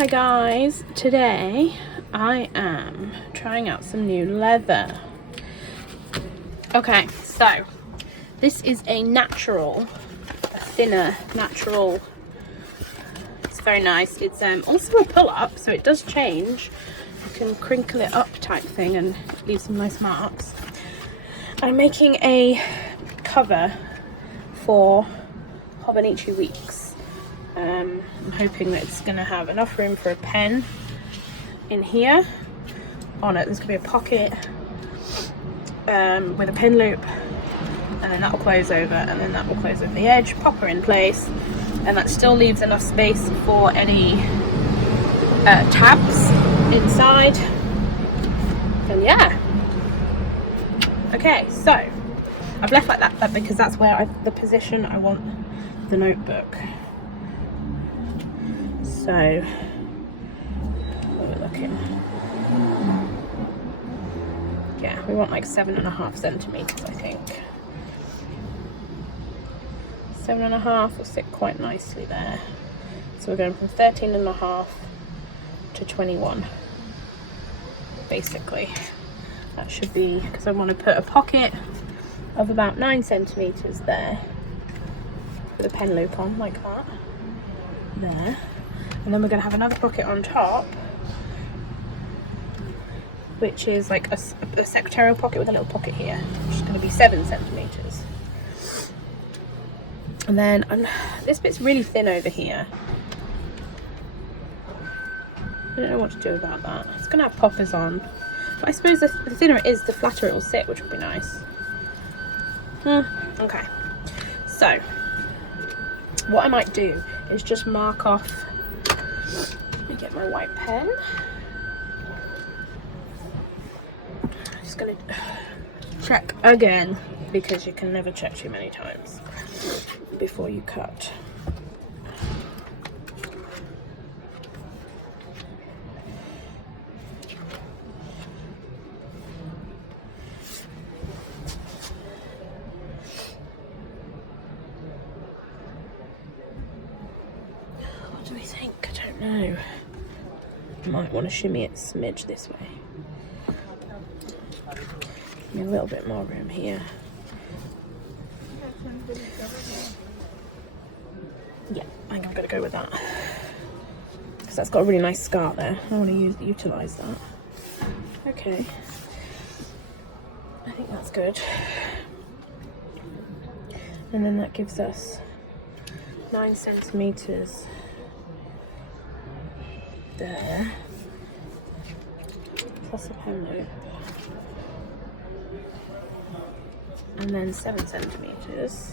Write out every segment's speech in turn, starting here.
Hi guys, today I am trying out some new leather. Okay, so this is a thinner natural. It's very nice. It's also a pull-up, so it does change. You can crinkle it up type thing and leave some nice marks. I'm making a cover for Hobonichi weeks. I'm hoping that it's going to have enough room for a pen in here. On it there's going to be a pocket with a pen loop, and then that will close over, and then that will close over the edge, pop her in place, and that still leaves enough space for any tabs inside. And yeah, okay, so I've left like that because that's where the position I want the notebook. So what are we looking? Yeah, we want like 7.5 centimeters, I think. 7.5 will sit quite nicely there. So we're going from 13.5 to 21, basically. That should be, because I want to put a pocket of about 9 centimeters there with a pen loop on like that. There. And then we're going to have another pocket on top, which is like a secretarial pocket with a little pocket here, which is going to be 7 centimeters. And then this bit's really thin over here. I don't know what to do about that. It's going to have poppers on. But I suppose the thinner it is, the flatter it will sit, which would be nice. Okay. So, what I might do is just mark off. Let me get my white pen. I'm just going to check again, because you can never check too many times before you cut. What do we think? I don't know. I might want to shimmy it a smidge this way. Give me a little bit more room here. Yeah, I think I'm going to go with that, because that's got a really nice scar there. I want to utilise that. Okay, I think that's good. And then that gives us 9 centimeters there, plus a pen loop, and then 7 centimeters.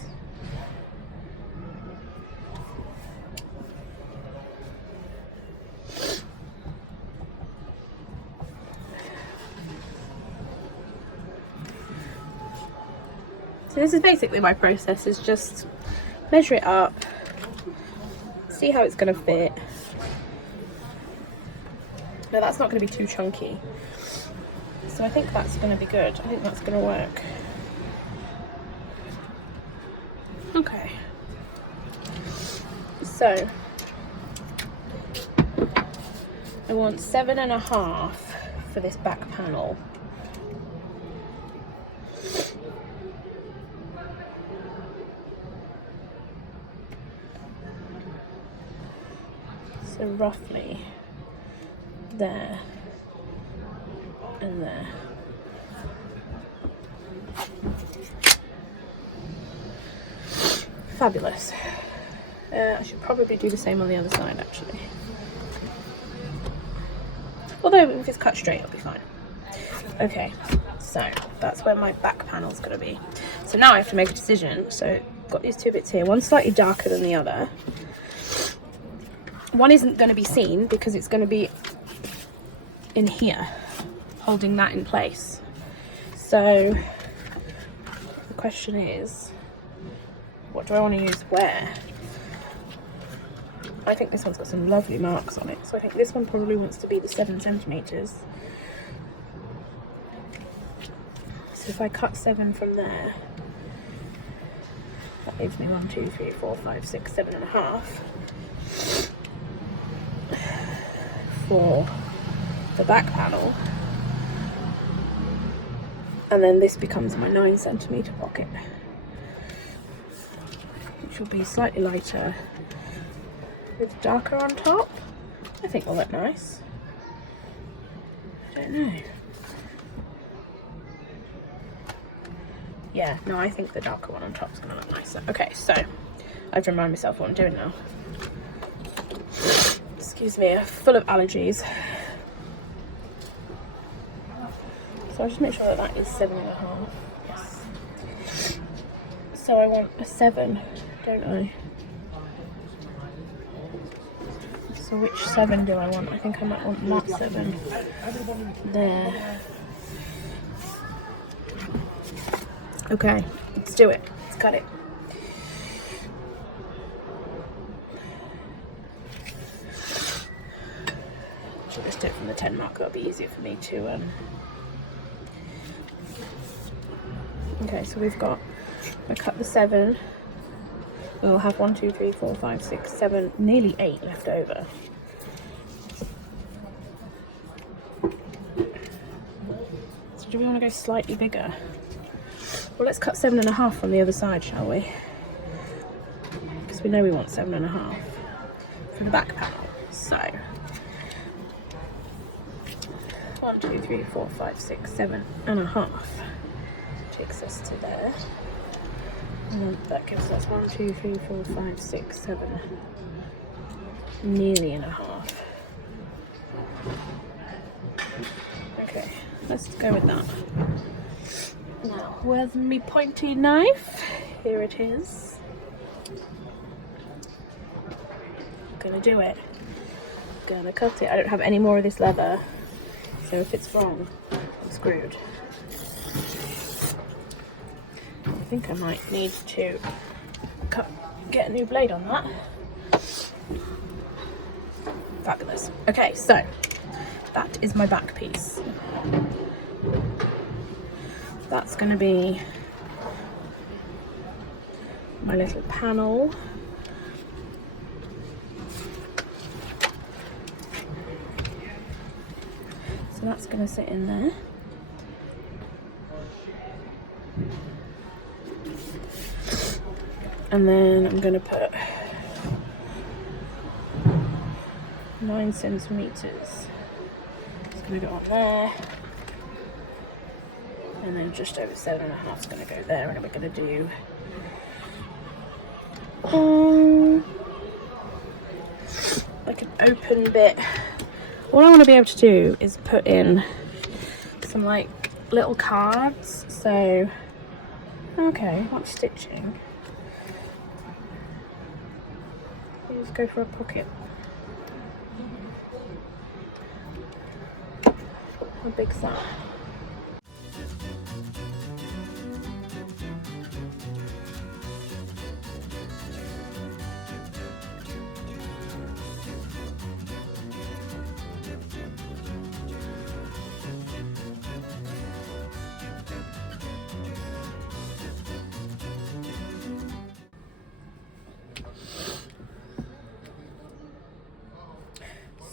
So this is basically my process, is just measure it up, see how it's going to fit. No, that's not going to be too chunky, so I think that's going to be good. I think that's going to work. Okay, so I want 7.5 for this back panel. So roughly there and there. Fabulous. I should probably do the same on the other side, actually. Although if it's cut straight, it'll be fine. Okay, so that's where my back panel's going to be. So now I have to make a decision. So I've got these two bits here. One's slightly darker than the other. One isn't going to be seen because it's going to be in here, holding that in place. So the question is, what do I want to use where? I think this one's got some lovely marks on it, so I think this one probably wants to be the 7 centimeters. So if I cut 7 from there, that leaves me 1, 2, 3, 4, 5, 6, 7.5. for the back panel. And then this becomes my 9cm pocket, which will be slightly lighter with darker on top. I think will look nice. I don't know. Yeah, no, I think the darker one on top is going to look nicer. Okay, so I have to remind myself what I'm doing now. Excuse me, I'm full of allergies. So I'll just make sure that that is 7.5. Yes. So I want a 7, don't I? So which 7 do I want? I think I might want that 7. There. Okay, let's do it. Let's cut it. Should just do it from the 10 mark. That'll be easier for me to Okay, so we've got, I cut the 7. We'll have 1, 2, 3, 4, 5, 6, 7, nearly 8 left over. So do we want to go slightly bigger? Well, let's cut 7.5 on the other side, shall we? Because we know we want 7.5 for the back panel. So 1, 2, 3, 4, 5, 6, 7.5 takes us to there. And then that gives us 1, 2, 3, 4, 5, 6, 7, nearly 1.5. Okay, let's go with that. Now, where's me pointy knife? Here it is. Gonna do it. Gonna cut it. I don't have any more of this leather, so if it's wrong, I'm screwed. I think I might need to get a new blade on that. Fabulous. Okay, so that is my back piece. That's going to be my little panel. So that's going to sit in there. And then I'm going to put 9 centimeters. It's going to go on there. And then just over 7.5 is going to go there. And we're going to do like an open bit. What I want to be able to do is put in some like little cards. So, okay, what's stitching? Let's go for a pocket. How big's that?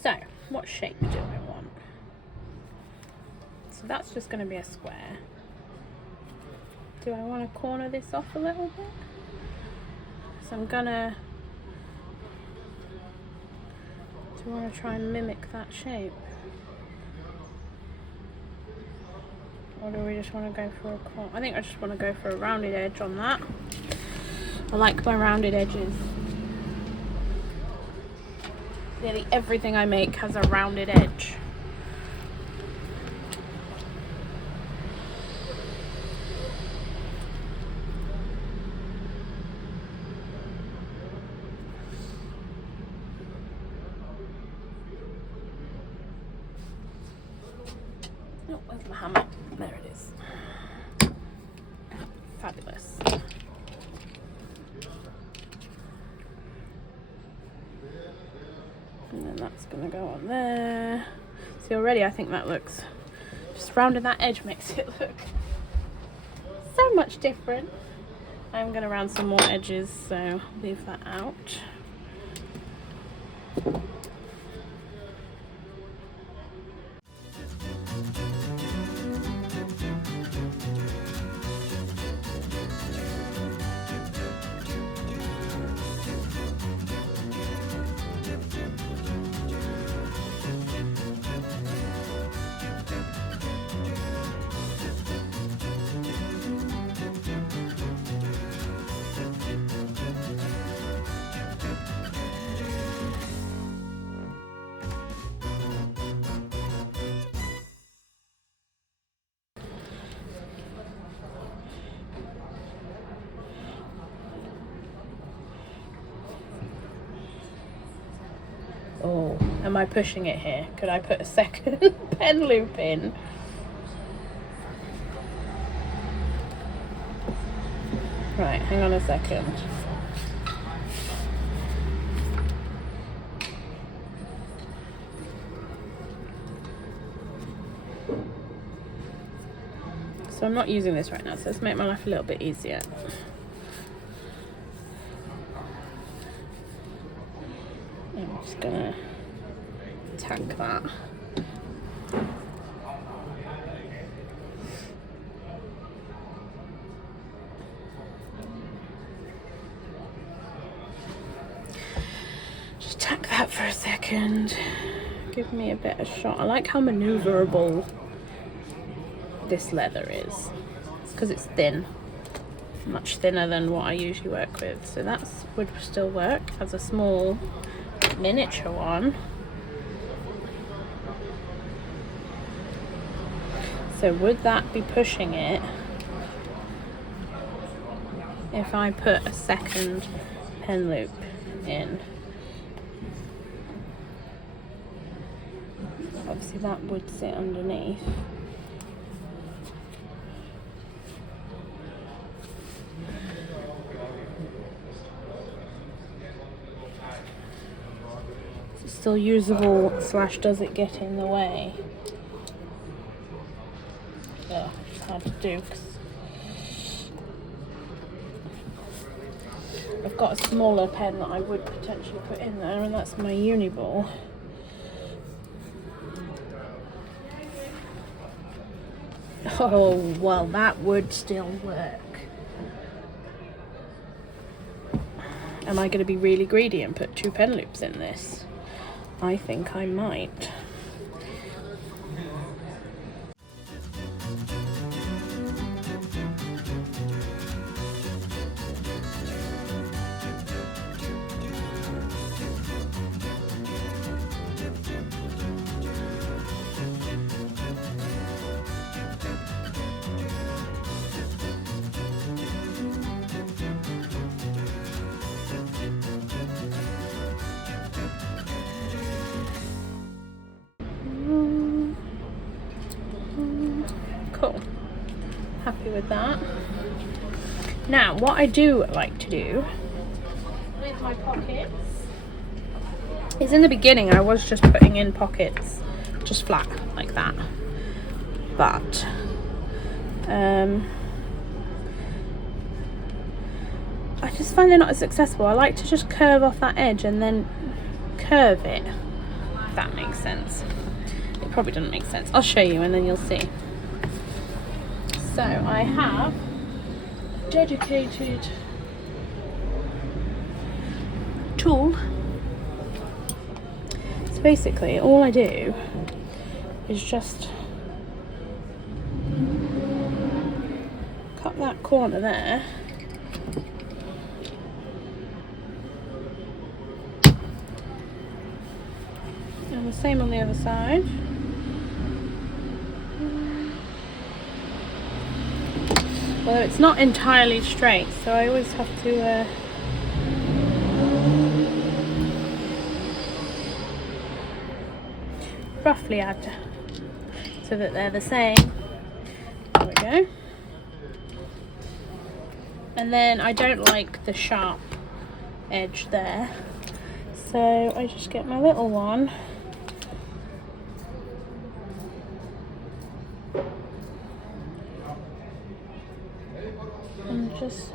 So, what shape do I want? So that's just going to be a square. Do I want to corner this off a little bit? So I'm gonna, do I want to try and mimic that shape? Or do we just want to go for a corner? I think I just want to go for a rounded edge on that. I like my rounded edges. Nearly everything I make has a rounded edge. Oh, where's my hammer? There it is. Fabulous. And then that's going to go on there. See, already I think that looks, just rounding that edge makes it look so much different. I'm going to round some more edges, so leave that out. Oh, am I pushing it here? Could I put a second pen loop in? Right, hang on a second. So I'm not using this right now, so let's make my life a little bit easier. I'm just gonna tack that. Just tack that for a second. Give me a better shot. I like how maneuverable this leather is. It's because it's thin. Much thinner than what I usually work with. So that would still work as a small miniature one. So would that be pushing it if I put a second pen loop in? Obviously that would sit underneath. Is it still usable / does it get in the way? Ugh, it's hard to do because I've got a smaller pen that I would potentially put in there, and that's my uni ball. Oh, well, that would still work. Am I going to be really greedy and put 2 pen loops in this? I think I might. Cool. Happy with that. Now, what I do like to do with my pockets is, in the beginning I was just putting in pockets just flat like that, but I just find they're not as accessible. I like to just curve off that edge and then curve it, if that makes sense. It probably doesn't make sense. I'll show you and then you'll see. So I have dedicated tool. So basically all I do is just cut that corner there, and the same on the other side. Although it's not entirely straight, so I always have to roughly add so that they're the same. There we go. And then I don't like the sharp edge there, so I just get my little one and just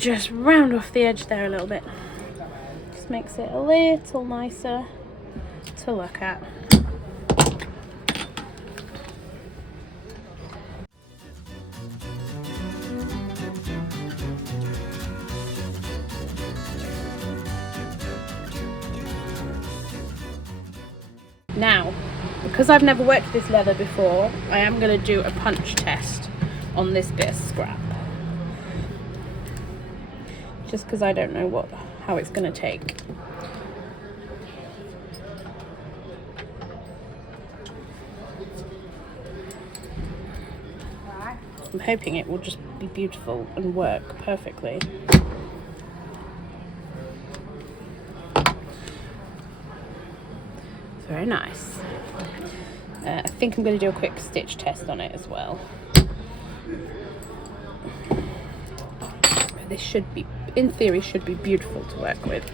just round off the edge there a little bit. Just makes it a little nicer to look at. Now, because I've never worked with this leather before, I am going to do a punch test on this bit of scrap. Just because I don't know how it's going to take. I'm hoping it will just be beautiful and work perfectly. Very nice. I think I'm going to do a quick stitch test on it as well. This should be, in theory, should be beautiful to work with.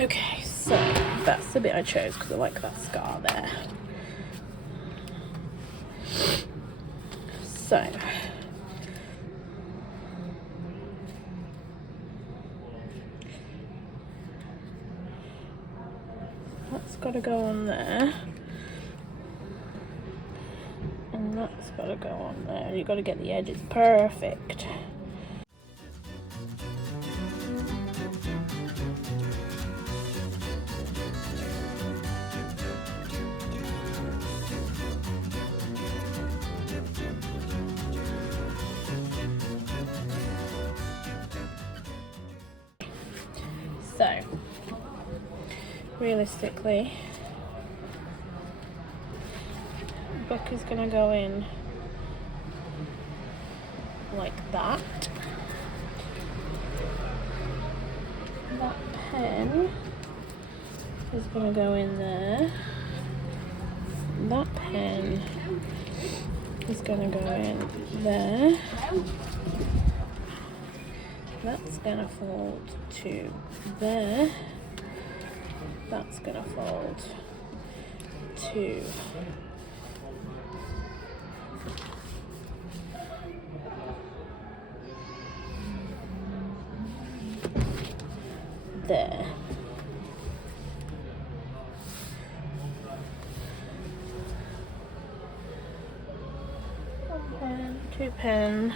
Okay, so that's the bit I chose because I like that scar there. So that's got to go on there, and that's got to go on there. You've got to get the edges perfect. So, realistically, the book is going to go in like that. That pen is going to go in there. That pen is going to go in there. That's going to fold to there. That's going to fold to there. One pen, two pen.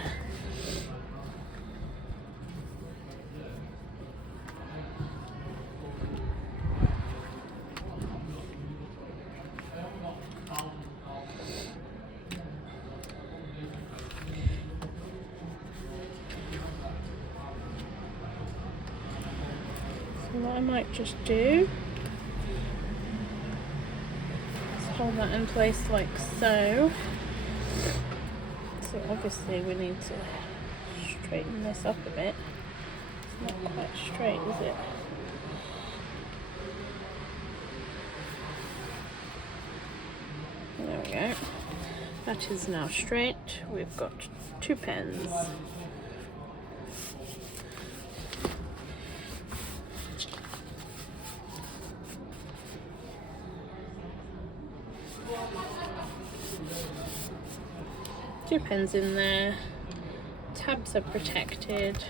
What I might just do is hold that in place like so. So obviously we need to straighten this up a bit. It's not quite straight, is it? There we go. That is now straight. We've got two pens. Two pens in there, tabs are protected.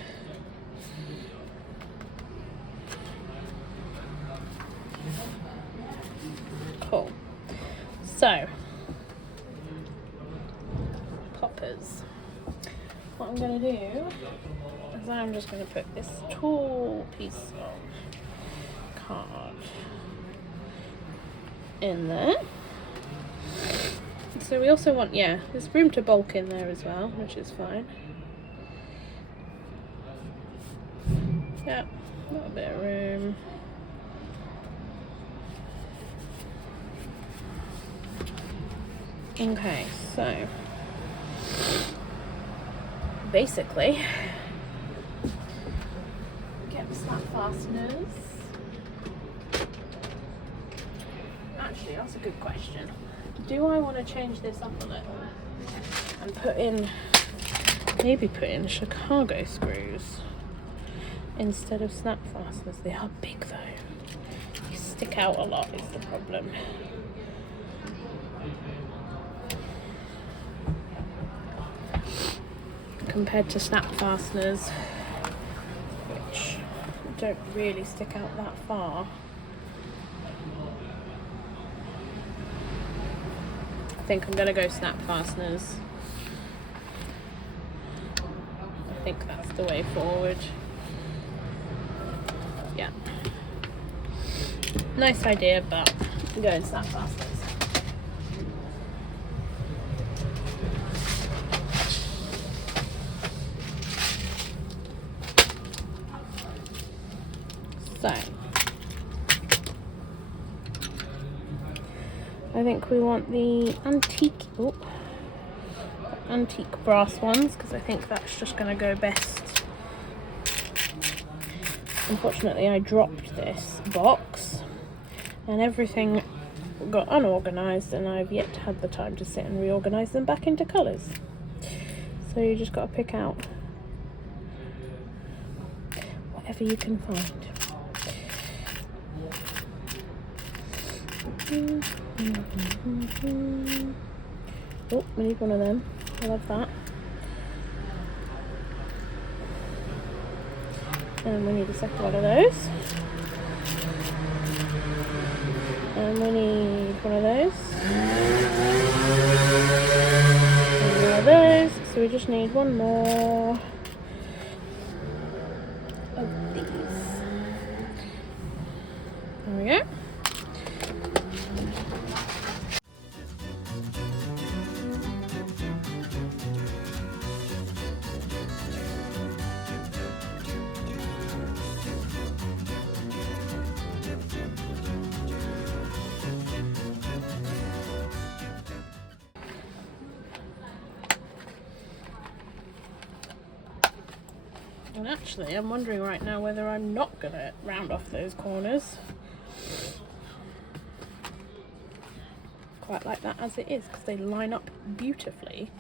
Cool. So, poppers. What I'm going to do is I'm just going to put this tall piece of card in there. So we also want, yeah, there's room to bulk in there as well, which is fine. Yeah, a little bit of room. Okay, so basically, get the snap fasteners. Actually, that's a good question. Do I want to change this up a little and put in, maybe put in Chicago screws instead of snap fasteners? They are big though. They stick out a lot is the problem. Compared to snap fasteners, which don't really stick out that far. I think I'm going to go snap fasteners. I think that's the way forward. Yeah. Nice idea, but I'm going snap fasteners. So, I think we want the antique brass ones, because I think that's just going to go best. Unfortunately, I dropped this box and everything got unorganised, and I've yet had the time to sit and reorganise them back into colours. So you just got to pick out whatever you can find. Oh, we need one of them. I love that. And we need a second one of those. And we need one of those. And one of those. So we just need one more of these. There we go. And actually, I'm wondering right now whether I'm not going to round off those corners. Quite like that as it is, because they line up beautifully.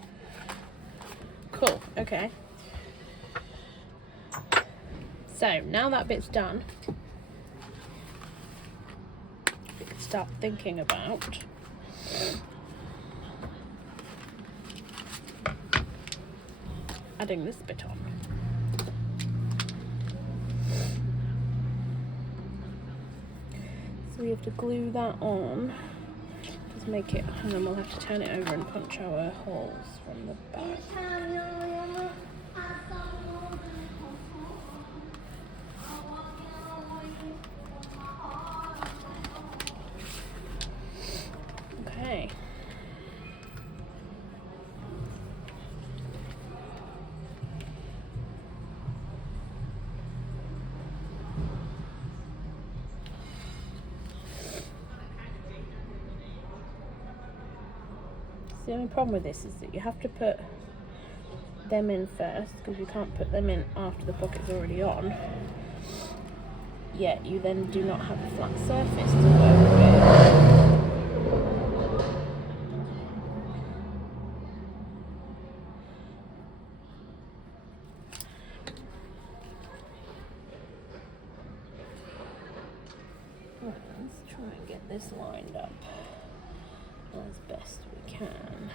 Cool, okay. So, now that bit's done, we can start thinking about adding this bit on. So we have to glue that on, just make it, and then we'll have to turn it over and punch our holes from the back. Okay. The only problem with this is that you have to put them in first, because you can't put them in after the pocket's already on. Yet you then do not have a flat surface to work with. Let's try and get this lined up as best we can.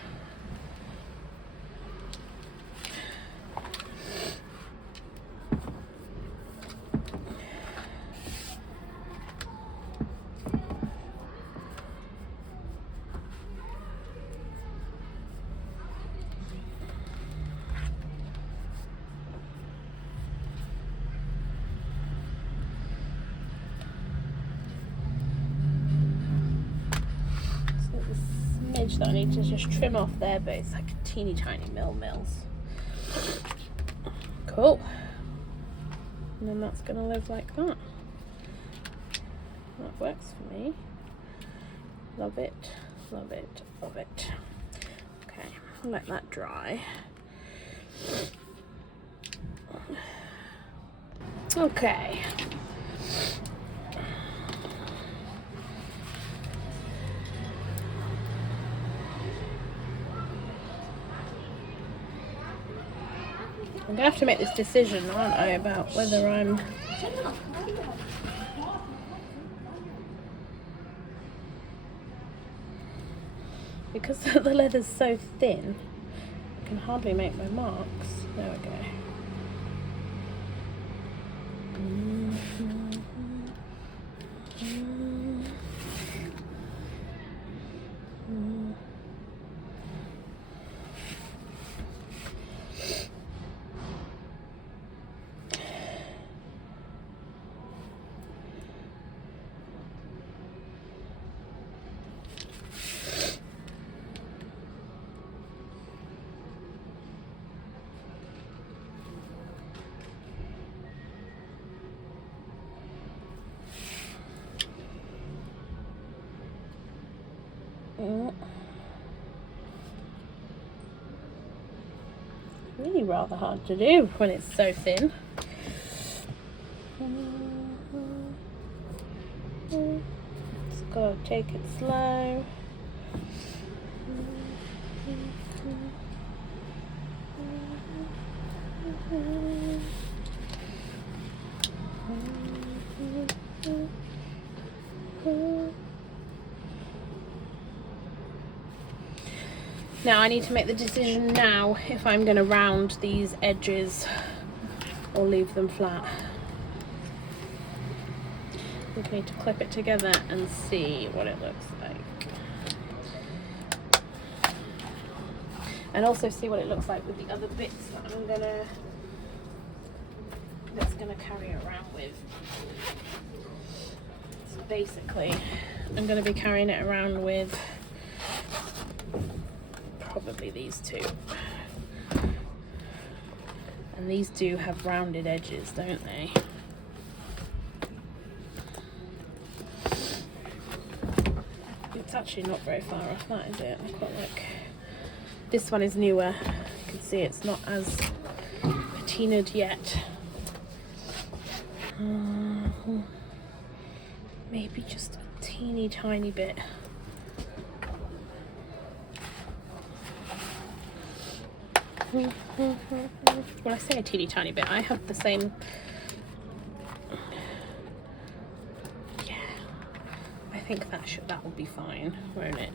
That I need to just trim off there, but it's like teeny tiny mils. Cool. And then that's gonna live like that. That works for me. Love it, love it, love it. Okay, I'll let that dry. Okay. I'm gonna have to make this decision, aren't I, about whether I'm because the leather's so thin, I can hardly make my marks. There we go. rather hard to do when it's so thin. Just gotta take it slow. Now I need to make the decision now if I'm going to round these edges or leave them flat. We need to clip it together and see what it looks like. And also see what it looks like with the other bits that I'm gonna carry around with. So basically, I'm gonna be carrying it around with probably these two. And these do have rounded edges, don't they? It's actually not very far off that, is it? I quite like. This one is newer. You can see it's not as patinaed yet. Maybe just a teeny tiny bit. When I say a teeny tiny bit, I have the same. Yeah, I think that will be fine, won't it?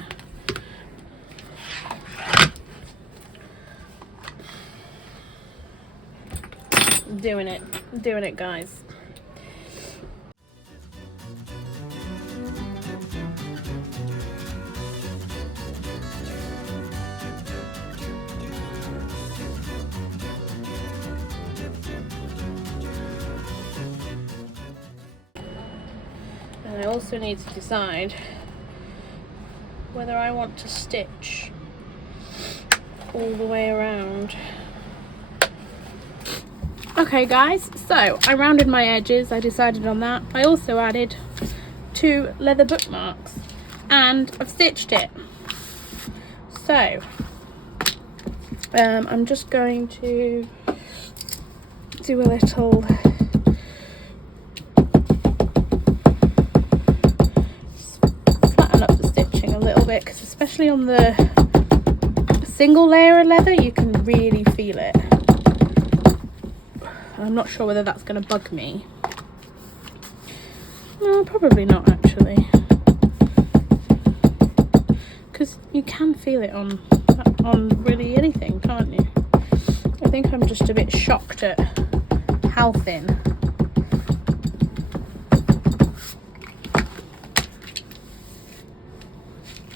Doing it, guys. And I also need to decide whether I want to stitch all the way around. Okay guys, so I rounded my edges, I decided on that. I also added 2 leather bookmarks and I've stitched it. So I'm just going to do a little flatten up the stitching a little bit, because especially on the single layer of leather you can really feel it. I'm not sure whether that's going to bug me. No, probably not actually, because you can feel it on really anything, can't you? I think I'm just a bit shocked at how thin.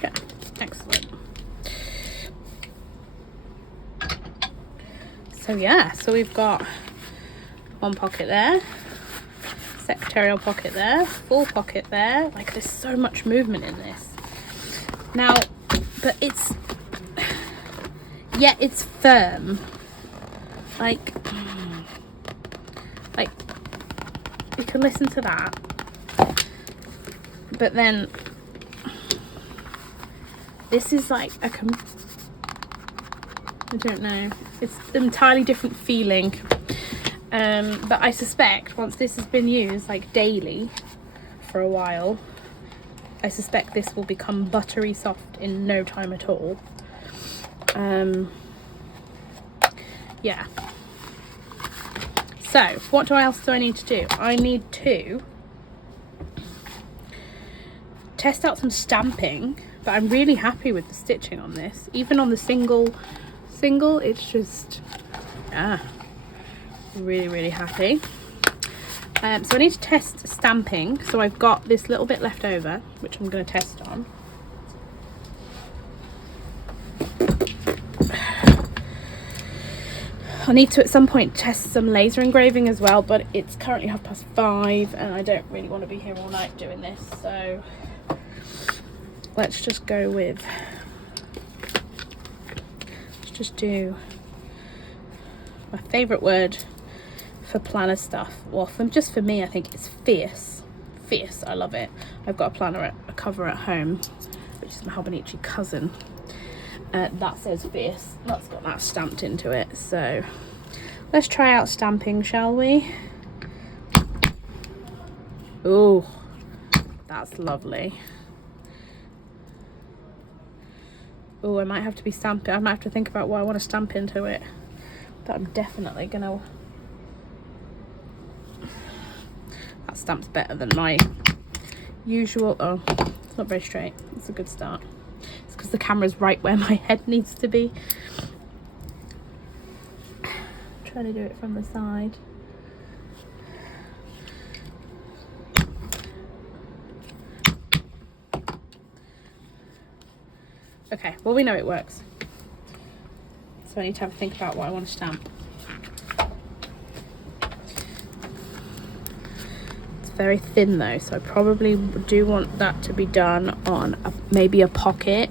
Yeah, excellent. So yeah, so we've got one pocket there, secretarial pocket there, full pocket there. Like, there's so much movement in this now, but it's firm. Like you can listen to that, but then this is like I don't know, it's an entirely different feeling. But I suspect once this has been used like daily for a while, I suspect this will become buttery soft in no time at all. Yeah. So what else do I need to do? I need to test out some stamping, but I'm really happy with the stitching on this. Even on the single, it's just really happy. So I need to test stamping, so I've got this little bit left over which I'm going to test on. I need to at some point test some laser engraving as well, but it's currently 5:30 and I don't really want to be here all night doing this, so let's just go with, let's just do my favourite word for planner stuff. Well, just for me, I think it's fierce. I love it. I've got a cover at home, which is my Hobonichi cousin. That says fierce. That's got that stamped into it. So Let's try out stamping, shall we? Oh, that's lovely. Oh, I might have to be stamping. I might have to think about what I want to stamp into it. But I'm definitely gonna... That stamp's better than my usual. Oh, it's not very straight. It's a good start. It's because the camera's right where my head needs to be. Trying to do it from the side. Okay, well, we know it works. So I need to have a think about what I want to stamp. It's very thin though, so I probably do want that to be done on maybe a pocket.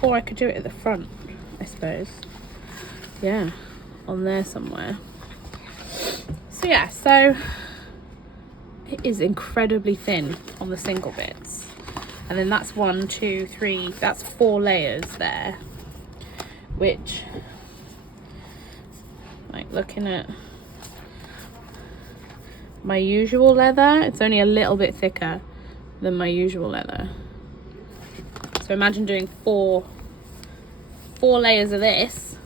Or I could do it at the front, I suppose. Yeah, on there somewhere. So yeah, so it is incredibly thin on the single bits. And then that's 1, 2, 3, that's 4 layers there. Which, like looking at my usual leather, it's only a little bit thicker than my usual leather. So imagine doing four layers of this.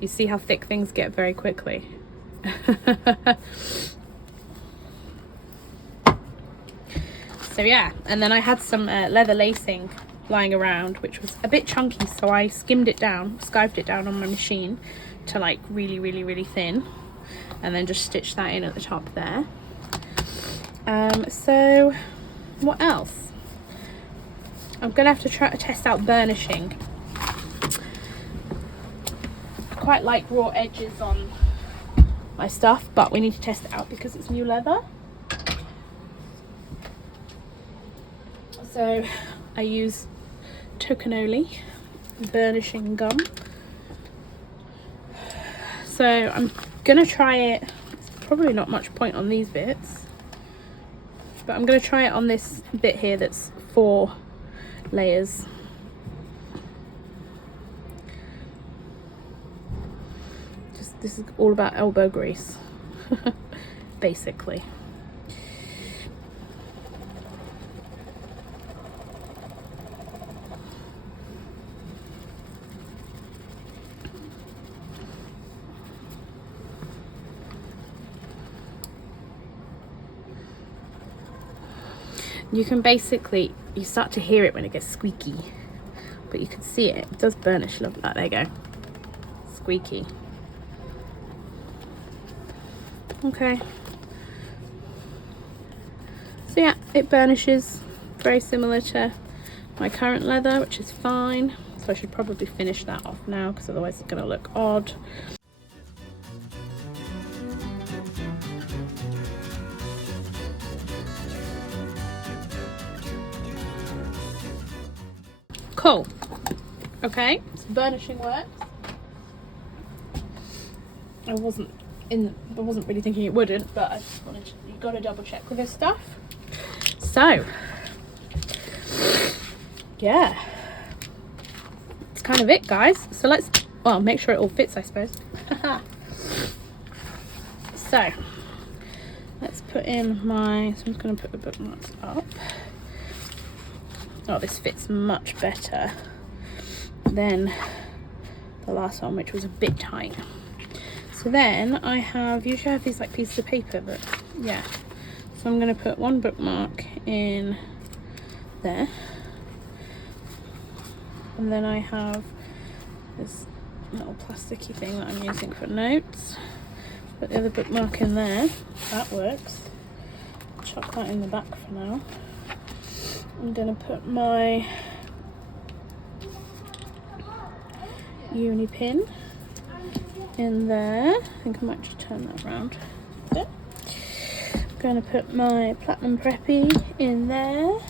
You see how thick things get very quickly. So yeah, and then I had some leather lacing lying around, which was a bit chunky, so I skived it down on my machine to like really thin, and then just stitched that in at the top there. So what else? I'm gonna have to try to test out burnishing. I quite like raw edges on my stuff, but we need to test it out because it's new leather. So I use Tokanoli burnishing gum. So I'm gonna try it. There's probably not much point on these bits, but I'm gonna try it on this bit here that's 4 layers. This is all about elbow grease, basically. You can basically, you start to hear it when it gets squeaky, but you can see it. It does burnish. Look, like, there you go. Squeaky. Okay. So yeah, it burnishes very similar to my current leather, which is fine. So I should probably finish that off now, because otherwise it's going to look odd. Cool. Okay, so burnishing works. I wasn't really thinking it wouldn't, but I just wanted to, you've got to double check with this stuff. So yeah, that's kind of it, guys. So let's, well, make sure it all fits, I suppose. So let's put in my, so I'm just going to put the bookmarks up. Oh, this fits much better than the last one, which was a bit tight. So then I have, usually I have these like pieces of paper, but yeah. So I'm going to put one bookmark in there. And then I have this little plasticky thing that I'm using for notes. Put the other bookmark in there. That works. Chuck that in the back for now. I'm going to put my uni pin in there. I think I might just turn that around. There. I'm going to put my platinum preppy in there.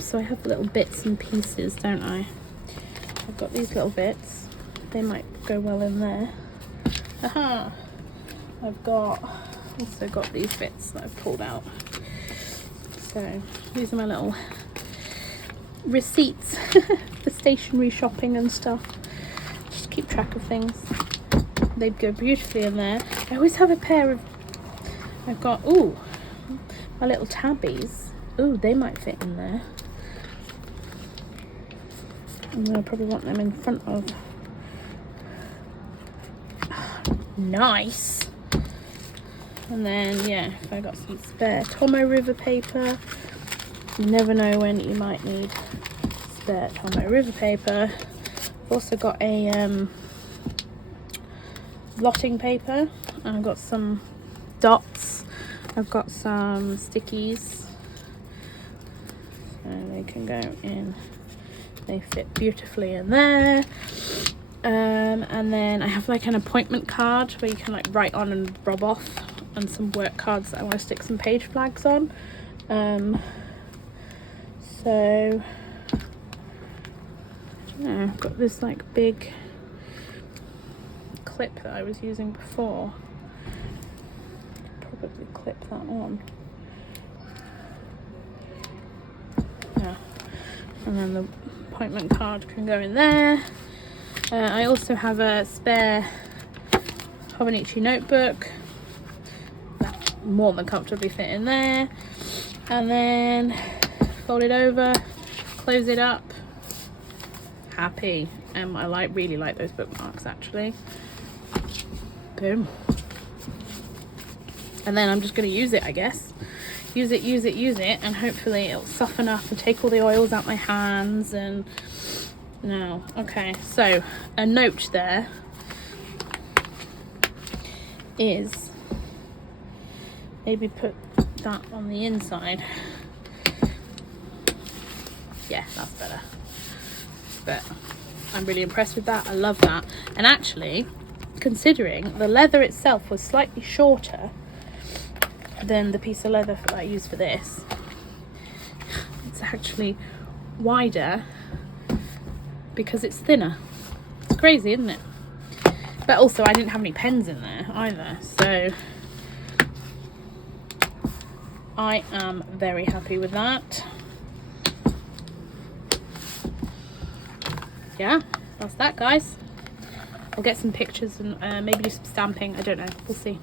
So I have little bits and pieces, don't I? I've got these little bits. They might go well in there. Aha! I've also got these bits that I've pulled out. So these are my little receipts for stationery shopping and stuff. Just keep track of things. They'd go beautifully in there. I always have a pair of, I've got, ooh, my little tabbies. Ooh, they might fit in there. I'm gonna probably want them in front of. Nice. And then, yeah, if I got some spare Tomo River paper, you never know when you might need spare Tomo River paper. I've also got a blotting paper, and I've got some dots. I've got some stickies, so they can go in. They fit beautifully in there. And then I have like an appointment card where you can like write on and rub off, and some work cards that I want to stick some page flags on. So yeah, I've got this like big clip that I was using before. Probably clip that on. Yeah, and then the appointment card can go in there. I also have a spare Hobonichi notebook that more than comfortably fit in there, and then fold it over, close it up. Happy. I really like those bookmarks actually. Boom. And then I'm just going to use it, I guess. Use it, and hopefully it'll soften up and take all the oils out my hands. And no, okay, so a note there is maybe put that on the inside. Yeah, that's better. But I'm really impressed with that. I love that. And actually, considering the leather itself was slightly shorter than the piece of leather that I used for this, it's actually wider because it's thinner. It's crazy, isn't it? But also I didn't have any pens in there either, so I am very happy with that. Yeah, that's that, guys. I'll get some pictures and maybe do some stamping. I don't know, we'll see.